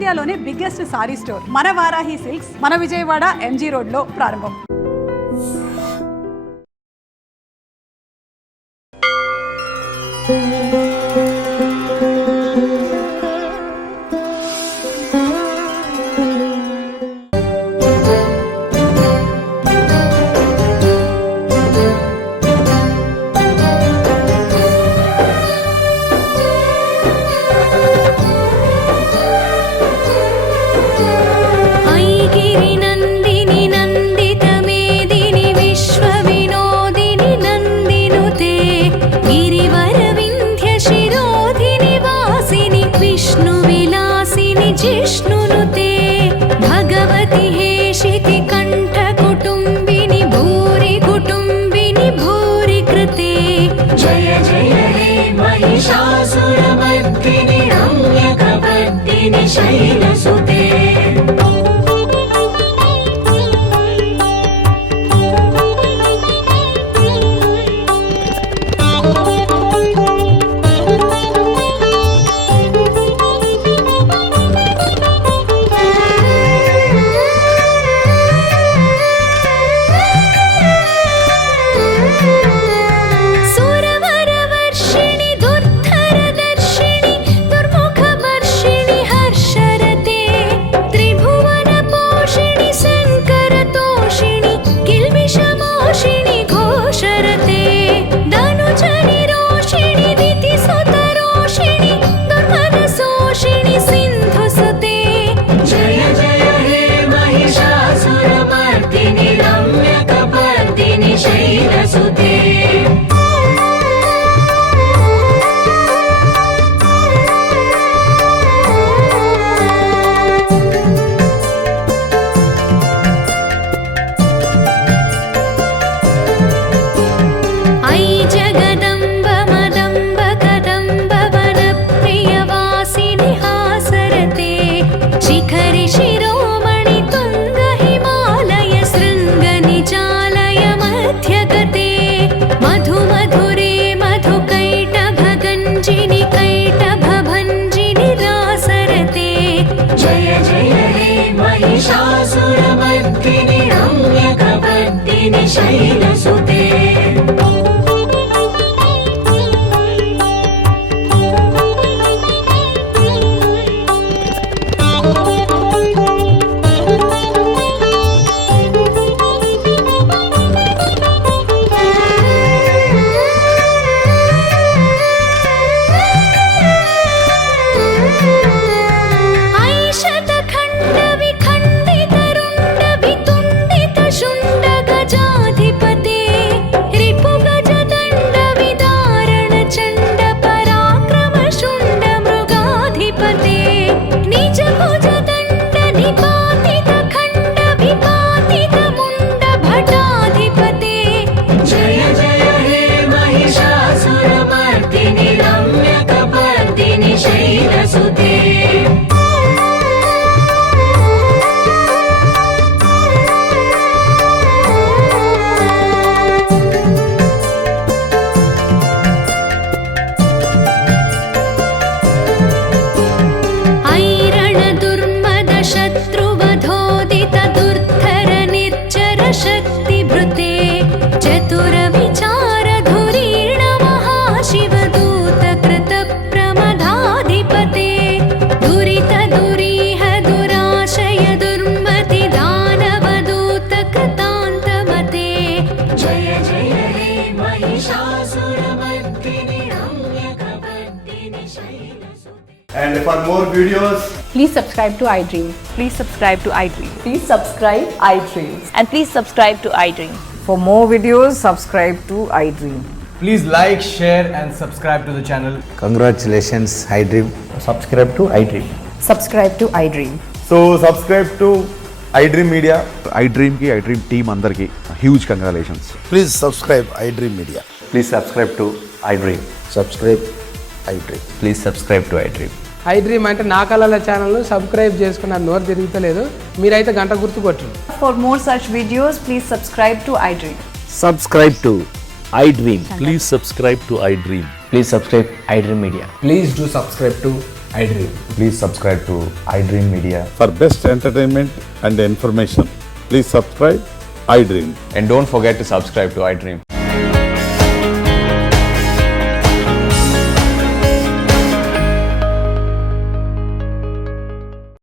ఇండియాలోనే biggest sorry store మన Varahi silks మన విజయవాడ ఎంజీ రోడ్ లో ప్రారంభం. And for more videos, please subscribe to iDream. Please subscribe to iDream. Please subscribe iDream. And please subscribe to iDream. For more videos, subscribe to iDream. please like, share and subscribe to the channel. Congratulations, iDream. Subscribe to iDream. Subscribe to iDream. So subscribe to iDream Media. iDream ki iDream team andarki huge congratulations. Please subscribe iDream Media. Please subscribe to iDream. Subscribe iDream. Please subscribe to iDream. iDream అంటే నా కళల channel subscribe చేసుకున్న నోరు తిరుగుతలేదు మీరైతే గంట గుర్తు కొట్టండి. For more such videos, please subscribe to iDream. Subscribe to iDream. Please subscribe to iDream. Please subscribe iDream Media. Please do subscribe to iDream. Please subscribe to iDream Media. For best entertainment and information, please subscribe iDream. And don't forget to subscribe to iDream.